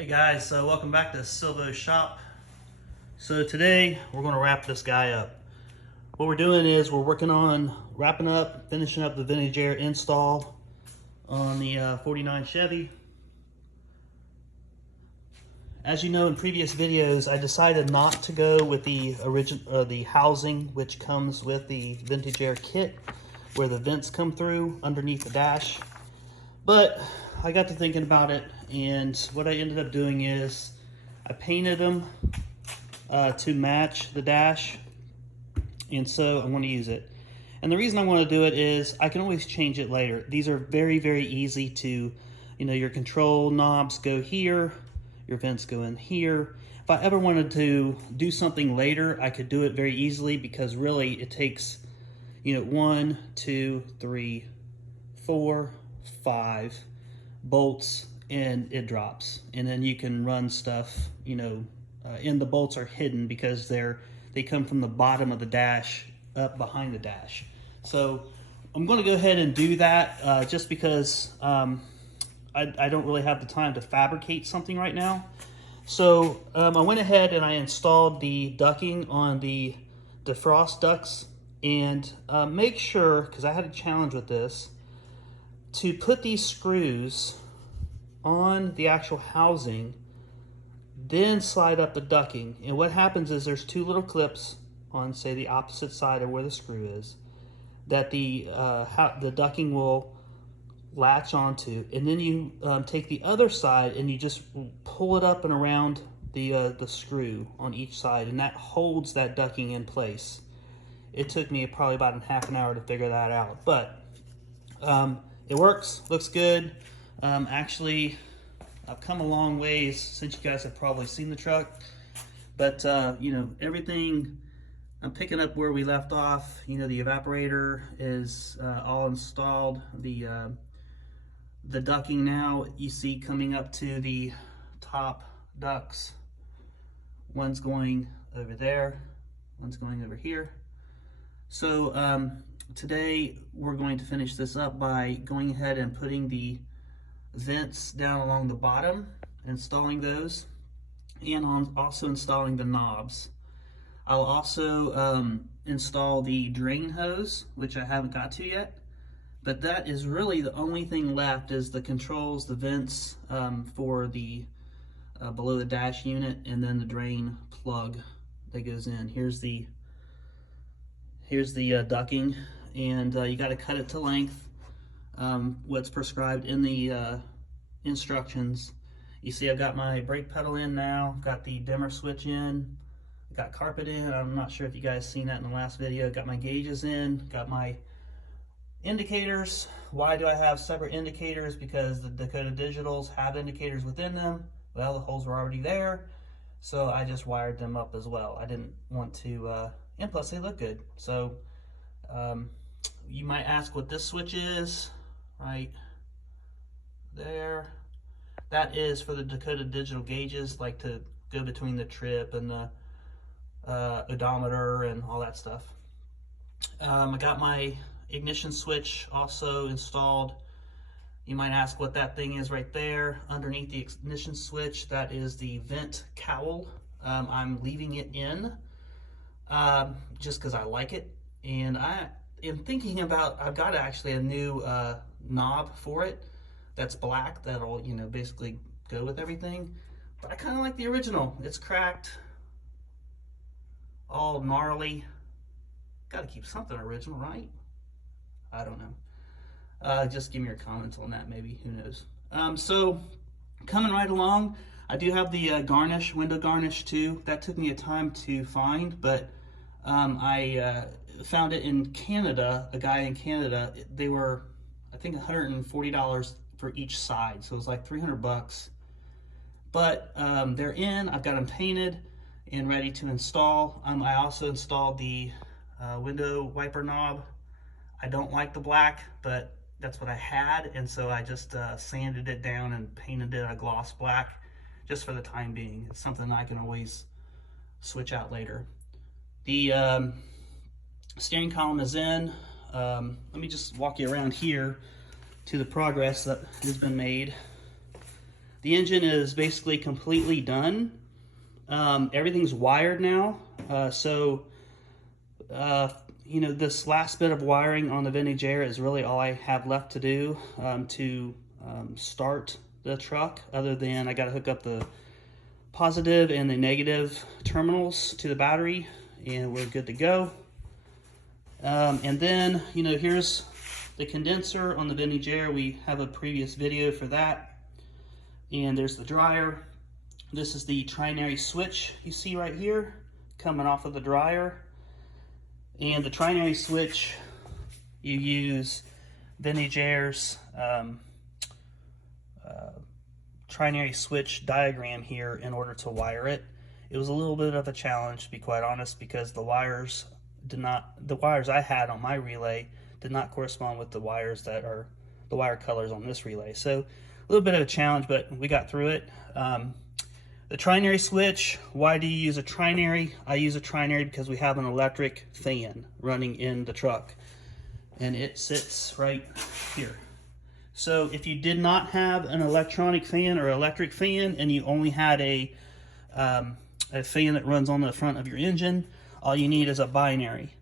Hey guys, so welcome back to Silvo's shop. So today we're going to wrap this guy up. What we're doing is we're working on wrapping up, finishing up the vintage air install on the 49 Chevy. As you know, in previous videos, I decided not to go with the original, the housing which comes with the vintage air kit, where the vents come through underneath the dash. But I got to thinking about it, and what I ended up doing is I painted them to match the dash, and so I'm going to use it. And the reason I want to do it is I can always change it later. These are very, very easy to, your control knobs go here, your vents go in here. If I ever wanted to do something later, I could do it very easily, because really it takes, 1, 2, 3, 4, 5 bolts, and it drops. And then you can run stuff, and the bolts are hidden because they come from the bottom of the dash up behind the dash. So I'm going to go ahead and do that just because I don't really have the time to fabricate something right now. So I went ahead and I installed the ducting on the defrost ducts, and make sure, because I had a challenge with this, to put these screws on the actual housing, then slide up the ducting. And what happens is there's two little clips on, say, the opposite side of where the screw is, that the ducting will latch onto, and then you take the other side and you just pull it up and around the screw on each side, and that holds that ducting in place. It took me probably about a half an hour to figure that out, but it works, looks good. Actually, I've come a long ways since you guys have probably seen the truck, but everything, I'm picking up where we left off. The evaporator is all installed. The ducting now, you see coming up to the top ducts. One's going over there, one's going over here. So today we're going to finish this up by going ahead and putting the vents down along the bottom, installing those, and also installing the knobs. I'll also install the drain hose, which I haven't got to yet, but that is really the only thing left, is the controls, the vents for the below the dash unit, and then the drain plug that goes in. Here's the ducting, and you got to cut it to length, what's prescribed in the instructions. You see I've got my brake pedal in now, got the dimmer switch in, got carpet in. I'm not sure if you guys seen that in the last video. Got my gauges in, got my indicators. Why do I have separate indicators? Because the Dakota Digitals have indicators within them. Well, the holes were already there, so I just wired them up as well. I didn't want to, and plus they look good. So you might ask what this switch is, right there. That is for the Dakota Digital gauges, like to go between the trip and the odometer and all that stuff. I got my ignition switch also installed. You might ask what that thing is right there underneath the ignition switch. That is the vent cowl. I'm leaving it in just because I like it, and I am thinking about, I've got actually a new knob for it that's black that'll basically go with everything, but I kind of like the original. It's cracked, all gnarly. Got to keep something original, right? I don't know. Just give me your comments on that, maybe. Who knows? So coming right along, I do have the garnish, window garnish too. That took me a time to find, but I found it in Canada. A guy in Canada. They were, I think, $140 for each side, so it was like 300 bucks. But they're in. I've got them painted and ready to install. I also installed the window wiper knob. I don't like the black, but that's what I had, and so I just sanded it down and painted it a gloss black just for the time being. It's something I can always switch out later. The steering column is in. Let me just walk you around here to the progress that has been made. The engine is basically completely done. Everything's wired now. You know, this last bit of wiring on the vintage air is really all I have left to do to start the truck, other than I got to hook up the positive and the negative terminals to the battery, and we're good to go. And then, you know, here's the condenser on the vintage air. We have a previous video for that. And there's the dryer. This is the trinary switch you see right here coming off of the dryer. And the trinary switch, you use vintage air's trinary switch diagram here in order to wire it. It was a little bit of a challenge, to be quite honest, because the wires I had on my relay did not correspond with the wires that are the wire colors on this relay. So a little bit of a challenge, but we got through it. The trinary switch, why do you use a trinary? I use a trinary because we have an electric fan running in the truck, and it sits right here. So if you did not have an electronic fan or electric fan, and you only had a fan that runs on the front of your engine, all you need is a binary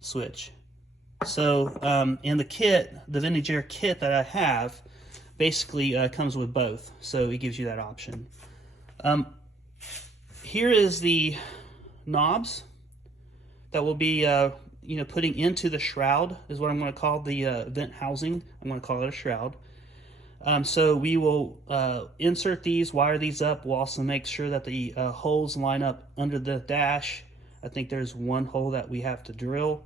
switch. So in the kit, the vintage air kit that I have, basically comes with both. So it gives you that option. Here is the knobs that will be you know, putting into the shroud, is what I'm going to call the vent housing. I'm going to call it a shroud. So we will insert these, wire these up. We'll also make sure that the holes line up under the dash. I think there's one hole that we have to drill.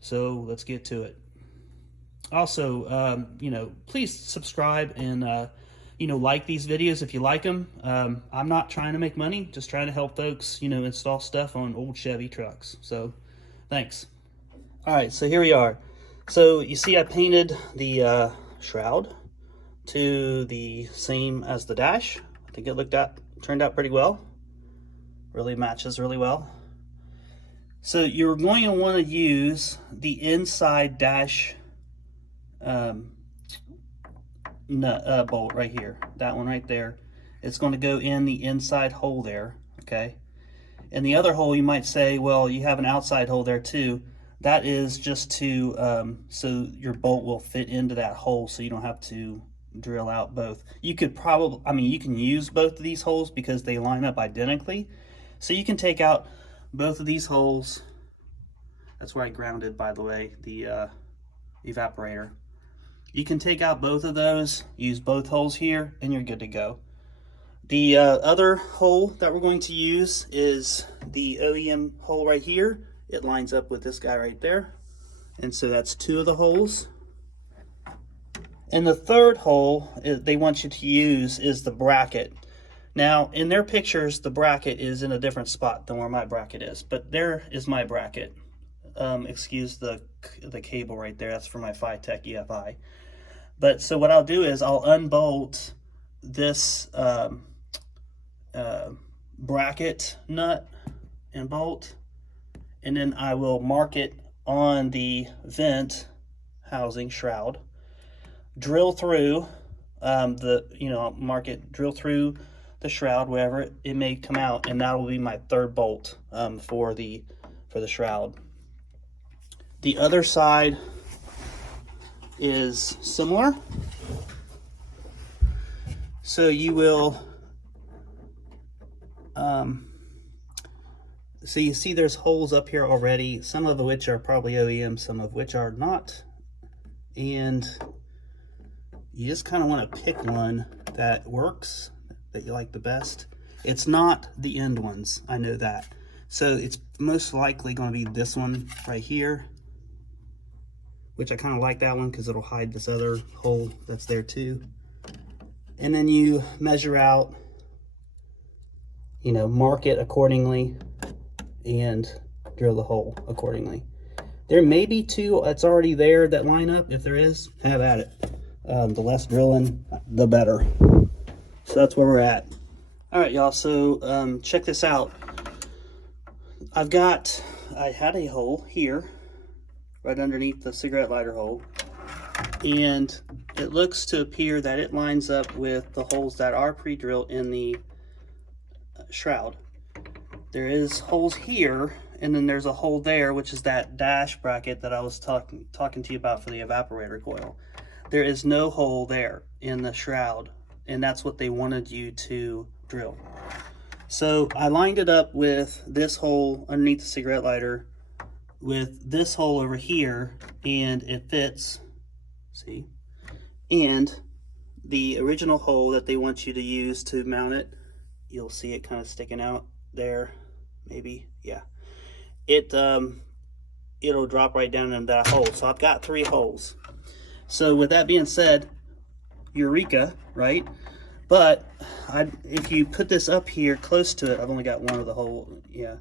So let's get to it. Also, you know, please subscribe and you know, like these videos if you like them. I'm not trying to make money, just trying to help folks, you know, install stuff on old Chevy trucks. So thanks. All right, so here we are. So you see I painted the shroud to the same as the dash. I think it turned out pretty well. Really matches really well. So you're going to want to use the inside dash bolt right here. That one right there. It's going to go in the inside hole there, okay? And the other hole, you might say, well, you have an outside hole there too. That is just to, so your bolt will fit into that hole, so you don't have to drill out both. You could probably, I mean, you can use both of these holes because they line up identically. So you can take out both of these holes. That's where I grounded, by the way, the evaporator. You can take out both of those, use both holes here, and you're good to go. The other hole that we're going to use is the OEM hole right here. It lines up with this guy right there. And so that's two of the holes. And the third hole they want you to use is the bracket. Now, in their pictures, the bracket is in a different spot than where my bracket is, but there is my bracket. Excuse the cable right there. That's for my Phytech EFI. But so what I'll do is I'll unbolt this bracket nut and bolt, and then I will mark it on the vent housing shroud. Drill through drill through the shroud wherever it may come out, and that will be my third bolt for the shroud. The other side is similar. So you will so you see there's holes up here already, some of which are probably OEM, some of which are not, and you just kind of want to pick one that works, that you like the best. It's not the end ones, I know that. So it's most likely going to be this one right here, which I kind of like that one because it'll hide this other hole that's there too. And then you measure out, you know, mark it accordingly and drill the hole accordingly. There may be two that's already there that line up. If there is, have at it. The less drilling, the better. So that's where we're at. All right, y'all, so check this out. I had a hole here, right underneath the cigarette lighter hole, and it looks to appear that it lines up with the holes that are pre-drilled in the shroud. There is holes here, and then there's a hole there, which is that dash bracket that I was talking to you about for the evaporator coil. There is no hole there in the shroud, and that's what they wanted you to drill. So I lined it up with this hole underneath the cigarette lighter with this hole over here, and it fits, see? And the original hole that they want you to use to mount it, you'll see it kind of sticking out there, maybe, yeah. It'll drop right down in that hole. So I've got 3 holes. So with that being said, Eureka, right? But if you put this up here close to it, I've only got one of the hole, yeah.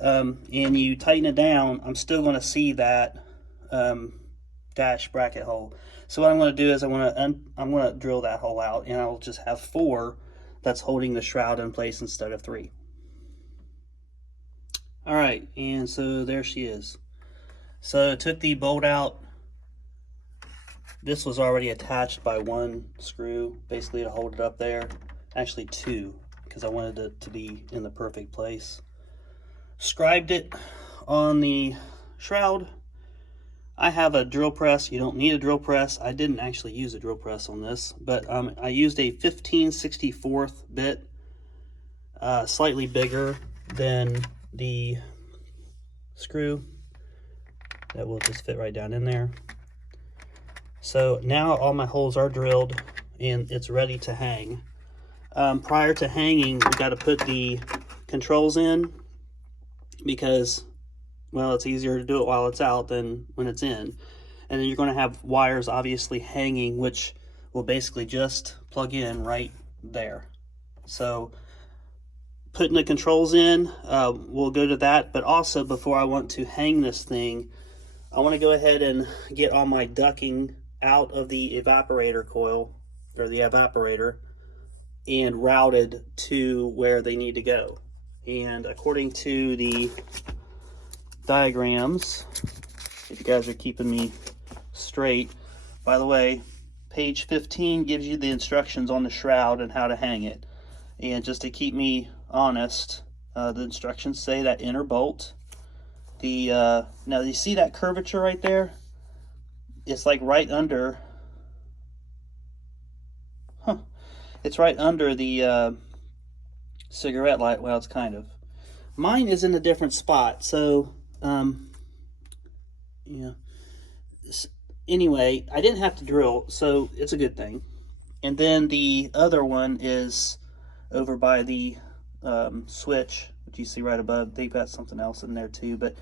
And you tighten it down, I'm still going to see that dash bracket hole. So what I'm going to do is I'm going to drill that hole out, and I'll just have 4 that's holding the shroud in place instead of 3. All right, and so there she is. So I took the bolt out. This was already attached by 1 screw, basically to hold it up there. Actually 2, because I wanted it to be in the perfect place. Scribed it on the shroud. I have a drill press. You don't need a drill press. I didn't actually use a drill press on this, but I used a 15/64 bit, slightly bigger than the screw. That will just fit right down in there. So now all my holes are drilled and it's ready to hang. Prior to hanging, we got to put the controls in, because, well, it's easier to do it while it's out than when it's in. And then you're going to have wires obviously hanging, which will basically just plug in right there. So putting the controls in, we'll go to that. But also, before I want to hang this thing, I want to go ahead and get all my ducting out of the evaporator coil, or the evaporator, and routed to where they need to go. And according to the diagrams, if you guys are keeping me straight, by the way, page 15 gives you the instructions on the shroud and how to hang it. And just to keep me honest, the instructions say that inner bolt, now you see that curvature right there? It's like right under, it's right under the cigarette light. Well, it's kind of. Mine is in a different spot, so yeah. Anyway, I didn't have to drill, so it's a good thing. And then the other one is over by the switch, which you see right above. They've got something else in there too, but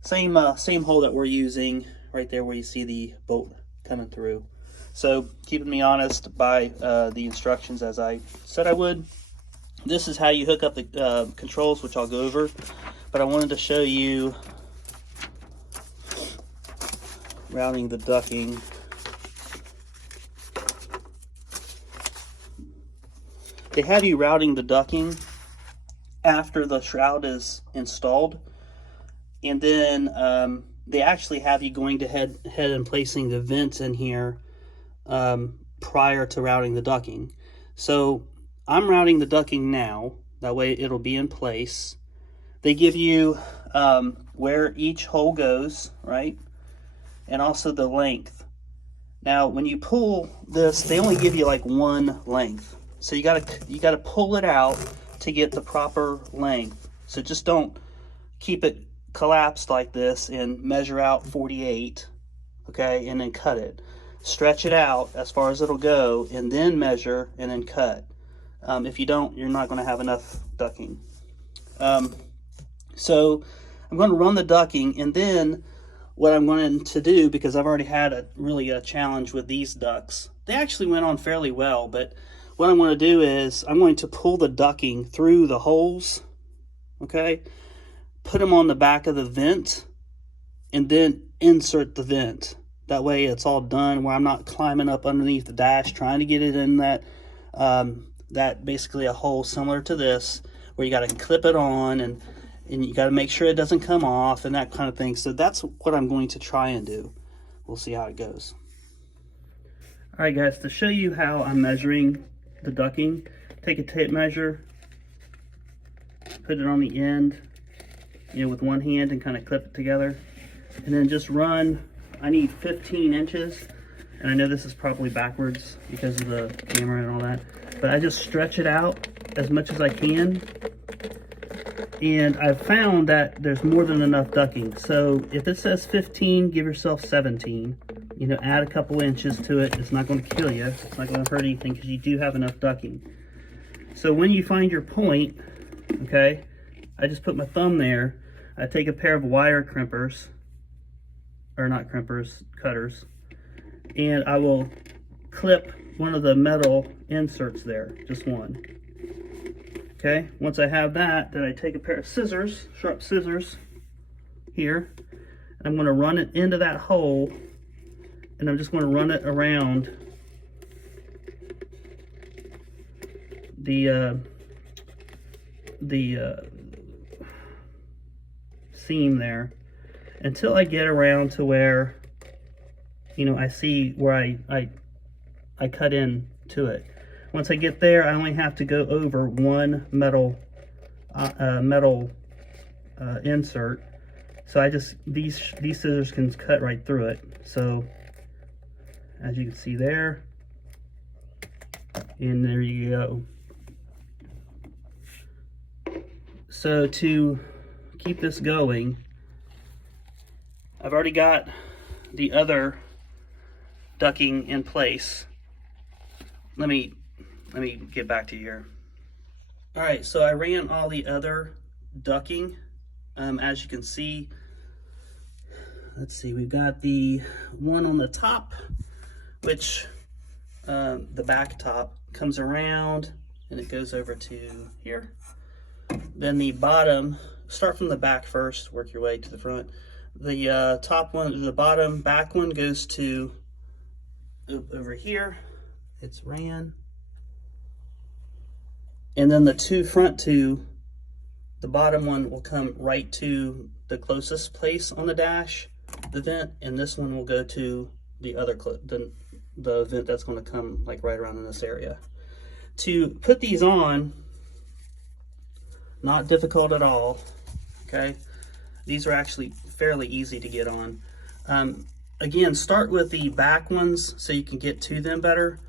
same hole that we're using right there where you see the bolt coming through. So keeping me honest by the instructions as I said I would. This is how you hook up the controls, which I'll go over, but I wanted to show you routing the ducting. They have you routing the ducting after the shroud is installed, and then they actually have you going to head and placing the vents in here prior to routing the ducting. So I'm routing the ducting now, that way it'll be in place. They give you where each hole goes, right? And also the length. Now when you pull this, they only give you like 1 length. So you gotta pull it out to get the proper length. So just don't keep it collapsed like this and measure out 48, okay, and then cut it. Stretch it out as far as it'll go, and then measure and then cut. If you don't, you're not going to have enough ducting. So I'm going to run the ducting, and then what I'm going to do, because I've already had a challenge with these ducts. They actually went on fairly well, but what I'm going to do is I'm going to pull the ducting through the holes, okay, put them on the back of the vent, and then insert the vent. That way it's all done where I'm not climbing up underneath the dash trying to get it in that basically a hole similar to this, where you got to clip it on and you got to make sure it doesn't come off and that kind of thing. So that's what I'm going to try and do. We'll see how it goes. All right, guys, to show you how I'm measuring the ducting, take a tape measure, put it on the end, with one hand and kind of clip it together. And then just run, I need 15 inches. And I know this is probably backwards because of the camera and all that, but I just stretch it out as much as I can. And I've found that there's more than enough ducting. So if it says 15, give yourself 17. Add a couple inches to it. It's not going to kill you. It's not going to hurt anything because you do have enough ducting. So when you find your point, okay, I just put my thumb there. I take a pair of wire crimpers, or not crimpers, cutters, and I will clip one of the metal inserts there, just one. Okay, once I have that, then I take a pair of scissors, sharp scissors, here, and I'm going to run it into that hole, and I'm just going to run it around the seam there until I get around to where, I see where I cut in to it. Once I get there, I only have to go over one metal insert. So I just, these scissors can cut right through it. So as you can see there, and there you go. So to keep this going, I've already got the other ducting in place. Let me get back to you here. All right, so I ran all the other ducting. As you can see, let's see, we've got the one on the top, which the back top comes around and it goes over to here. Then the bottom, start from the back first, work your way to the front. The top one, the bottom back one goes to over here. It's ran. And then the two front two, the bottom one will come right to the closest place on the dash, the vent, and this one will go to the other clip, the vent that's going to come like right around in this area. To put these on, not difficult at all, okay? These are actually fairly easy to get on. Again, start with the back ones so you can get to them better.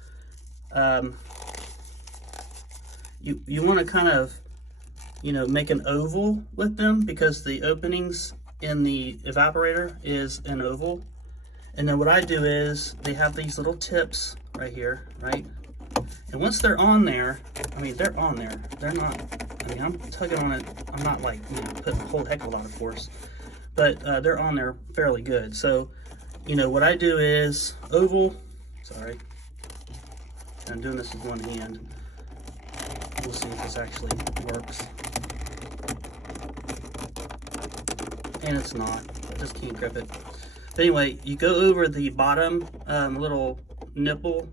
You want to kind of, make an oval with them because the openings in the evaporator is an oval. And then what I do is they have these little tips right here, right? And once they're on there, they're on there. They're not, I'm tugging on it. I'm not like, putting a whole heck of a lot of force, but they're on there fairly good. So, what I do is oval, sorry, I'm doing this with one hand. We'll see if this actually works. And it's not, I just can't grip it. But anyway, you go over the bottom little nipple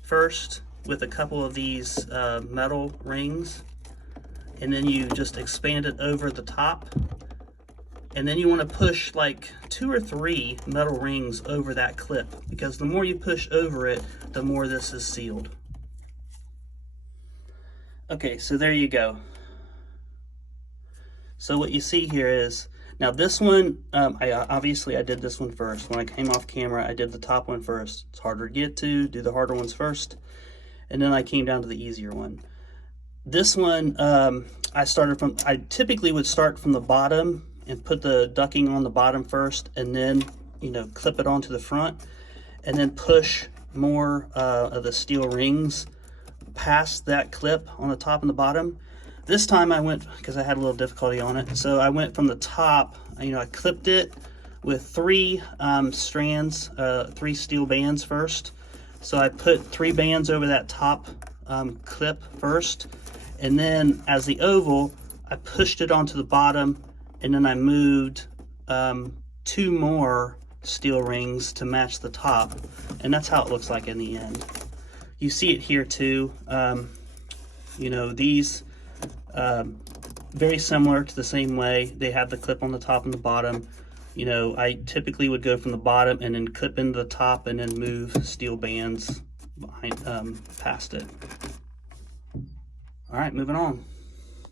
first with a couple of these metal rings, and then you just expand it over the top, and then you want to push like 2 or 3 metal rings over that clip, because the more you push over it, the more this is sealed. Okay, so there you go. So what you see here is, now this one, obviously I did this one first. When I came off camera, I did the top one first. It's harder to get to, do the harder ones first. And then I came down to the easier one. This one, I typically would start from the bottom and put the ducting on the bottom first, and then, clip it onto the front, and then push more of the steel rings past that clip on the top and the bottom. This time I went, because I had a little difficulty on it, so I went from the top, I clipped it with 3 strands, 3 steel bands first. So I put 3 bands over that top clip first, and then as the oval, I pushed it onto the bottom, and then I moved 2 more steel rings to match the top, and that's how it looks like in the end. You see it here too. These very similar to the same way. They have the clip on the top and the bottom. You know, I typically would go from the bottom and then clip into the top and then move steel bands behind, past it. All right, moving on.